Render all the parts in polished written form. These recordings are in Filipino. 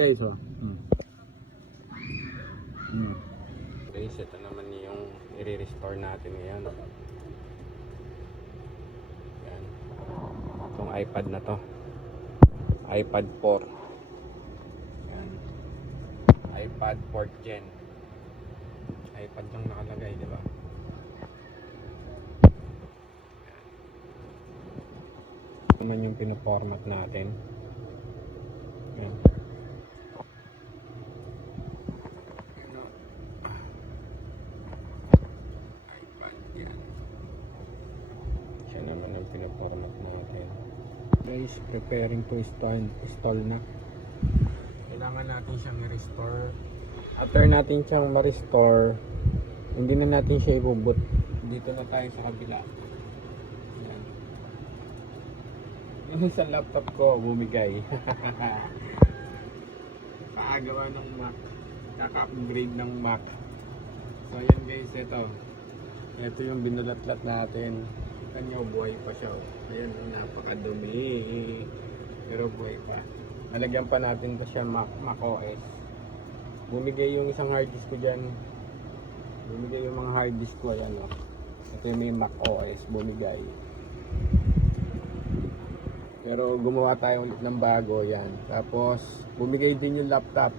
guys, oh. Guys, ito naman yung i-restore natin ngayon. Yan. Itong iPad na to. iPad 4. Yan. iPad 4th gen. iPad lang nakalagay, di ba? Ito naman yung pinoformat natin. Yan. iPad yan. Siya naman ang pinoformat natin. Guys, preparing to install na. Kailangan natin siyang i-restore. After natin siyang ma-restore, hindi na natin siya i-boot. Dito na tayo sa kabila. Yan. Yung sa laptop ko bumigay. Kaagawa ng Mac, kaka-upgrade ng Mac. So ayan guys, ito yung binulatlat natin. Kanyo buhay pa siya. Ayan, napakadumi, pero buhay pa. Nalagyan pa natin pa siya Mac OS. Bumigay yung isang hard disk ko dyan. Bumigay yung mga hard disk ko. Ayan, oh. Ito yung may Mac OS, bumigay. Pero gumawa tayo ulit ng bago, yan. Tapos bumigay din yung laptop.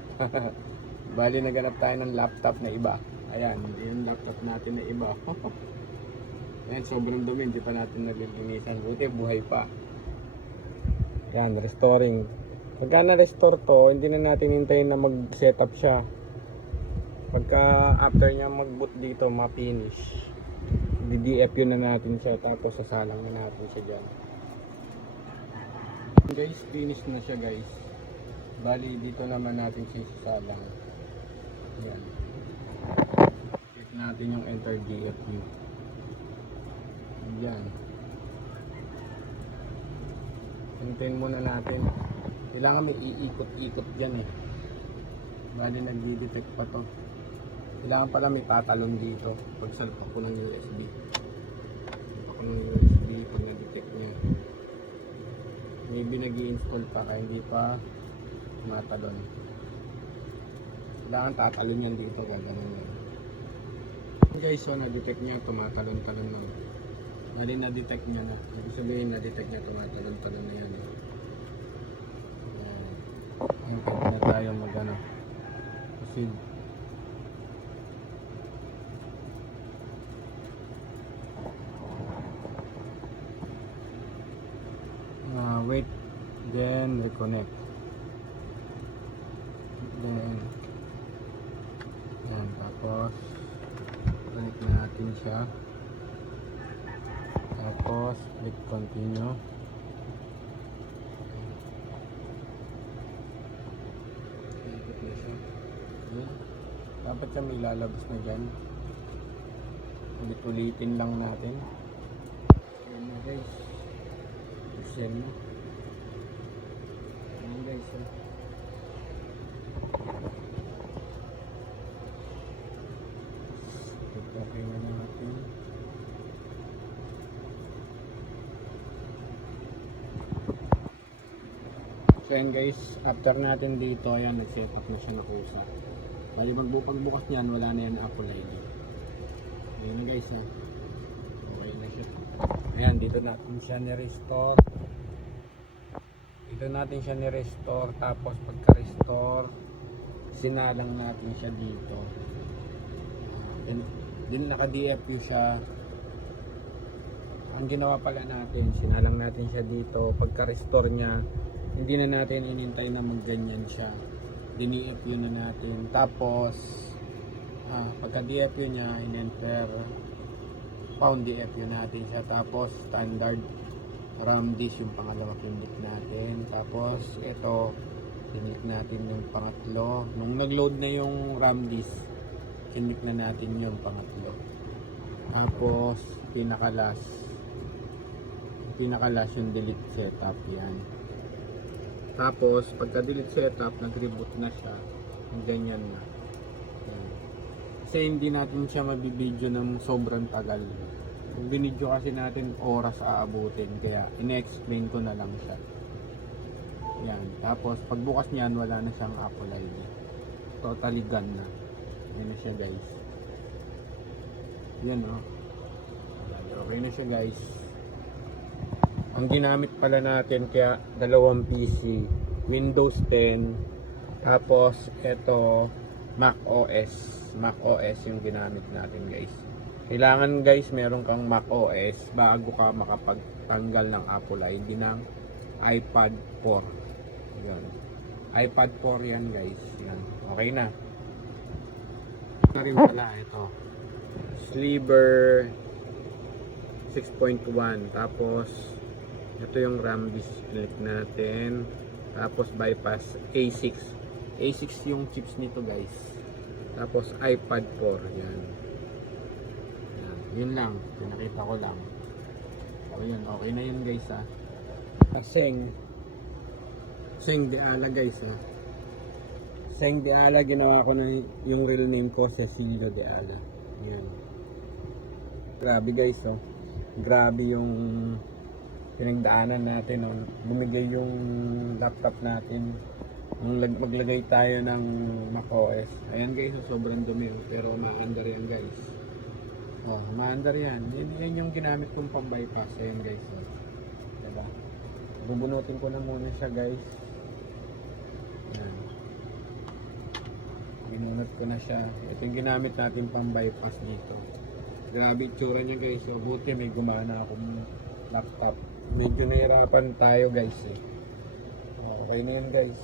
Bali naganap tayo ng laptop na iba. Ayan, yung laptop natin na iba. Ayan, sobrang dumi, hindi pa natin nalilinisan. Buti buhay pa. Yan, restoring. Pagka na-restore to, hindi na natin hintayin na mag-setup siya. Pagka after niya mag-boot dito, ma-finish, di-DFU na natin siya, tapos sasalang na natin siya dyan. Guys, finish na siya guys. Bali, dito naman natin siya sasalang. Yan. Click natin yung enter DFU. Yan. Hintayin muna natin. Kailangan may iikot-ikot dyan eh. Bali nag-detect pa to. Kailangan pala may tatalon dito. Pag salpak ko ng USB. Salpak ko ng USB pag na-detect niya. Maybe nag-i-install pa kaya hindi pa tumatalon. Kailangan tatalon yan dito. Gagawin yan. Guys, so na-detect niya tumatalon-talon na. Bali na-detect niya na. Ibig sabihin na-detect niya tumatalon-talon na yan. Pwede na tayo mag-ano, proceed. Wait, then reconnect. Then yan, tapos connect na natin siya. Tapos click continue. Dapat siya may lalabas na dyan. Ulit-ulitin lang natin. Ayan na guys. Ayan na. Ayan guys. Okay na natin. So ayan guys. After natin dito, ayan, nag-set up na siya na kusa. Bali pagbukas niyan, wala na yan Apple ID. Ayan na guys, ha. Okay na siya. Ayan, dito natin siya ni-restore. Dito natin siya ni-restore. Tapos pagka-restore, sinalang natin siya dito. Din naka-DFU siya. Ang ginawa pala natin, sinalang natin siya dito. Pagka-restore niya, hindi na natin inintay na magganyan siya. Dini-DFU na natin. Tapos pagka-DFU niya, in-enter, found DFU natin siya. Tapos standard RAM disk yung pangalawa, click natin. Tapos ito, click natin yung pangatlo. Nung nag-load na yung RAM disk, click na natin yung pangatlo. Tapos pinaka-last yung delete setup, yan. Tapos pagka-delete setup, nag-reboot na siya. Ganyan na. Kasi hindi natin siya mabibidyo ng sobrang tagal. Kung binidyo kasi natin, oras aabutin. Kaya ine-explain ko na lang siya. Yan. Tapos pagbukas niyan wala na siyang Apple ID. Totally gone na. Yan na siya guys. Yan oh. Okay na siya guys. Ang ginamit pala natin kaya dalawang PC, Windows 10, tapos ito Mac OS yung ginamit natin guys. Kailangan guys meron kang Mac OS bago ka makapagtanggal ng Apple ID ng iPad 4. Yan. iPad 4 yan guys. Yan. Okay na. Ito rin pala ito. Sliver 6.1, tapos ito yung RAM disconnect natin, tapos bypass A6 yung chips nito guys, tapos iPad 4 yan. Yun lang, pinakita ko lang. So yun, okay na yun guys ha. Seng Deala guys ha. Seng Deala, ginawa ko na yung real name ko, Cecilio Deala. Yan. Grabe guys oh. Grabe yung pinagdaanan natin oh. Bumigay yung laptop natin nung maglagay tayo ng macOS. Ayan guys, oh, sobrang dumi oh. Pero maandar yan guys. Oh, maandar yan. Yan yung ginamit kong pang-bypass. Ayan guys oh. Diba? Bubunutin ko na muna siya guys. Ayan. Binunot ko na siya. Ito yung ginamit natin pang-bypass dito. Grabe itsura niya guys. So, buti may gumana akong laptop. Medyo nahirapan tayo guys eh. Okay na yan guys.